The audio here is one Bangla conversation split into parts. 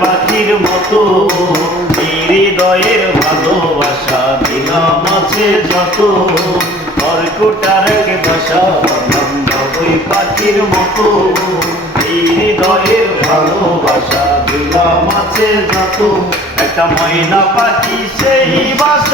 পাখির মতো হৃদয়ের ভালোবাসা যত পাখির মতো হৃদয়ের ভালোবাসা দিলাম আছে যত একটা ময়না পাখি সেই বাসা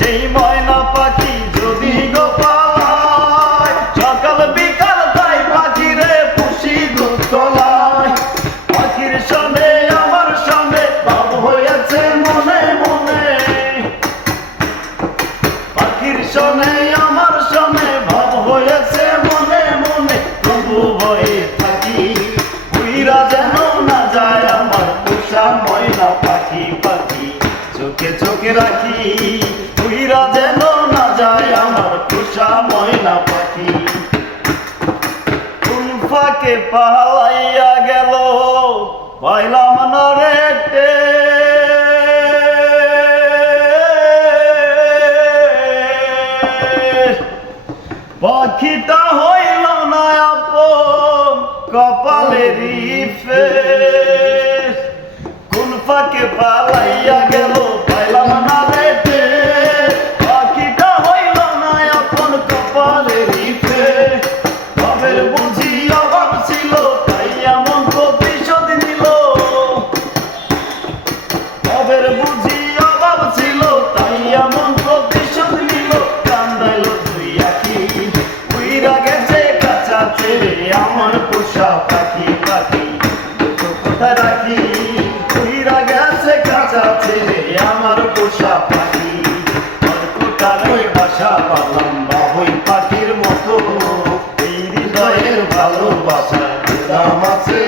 সেই ময়না পাখি যদি গো পালায় সকাল বিকাল তাই পাখি রে পুষি কলায় পাখির সঙ্গে আমার সঙ্গে ভাব হয়েছে মনে মনে। পাখির সনে আমার সনে ভাব হয়েছে মনে মনে। তবু ভয়ে থাকি উইরা যেন না যায় আমার পোষা ময়না পাখি পাখি। চোখে চোখে রাখি উইরা যেন না যায় আমার পোষা ময়না পাখি কোন ফাঁকে পালাইয়া গেল, পাইলাম না রে টের। পাখিটা হইল না আপন, কপালেরই ফের। কোন ফাঁকে পালাইয়া গেল কোথায় রাখি। উইরা গেছে কাঁচা ছেলে, আমার পোষা পাখি। অল্পটার ওই বাসা পালাম বাহই পাখির মতো। এই হৃদয়ের ভালোবাসা আছে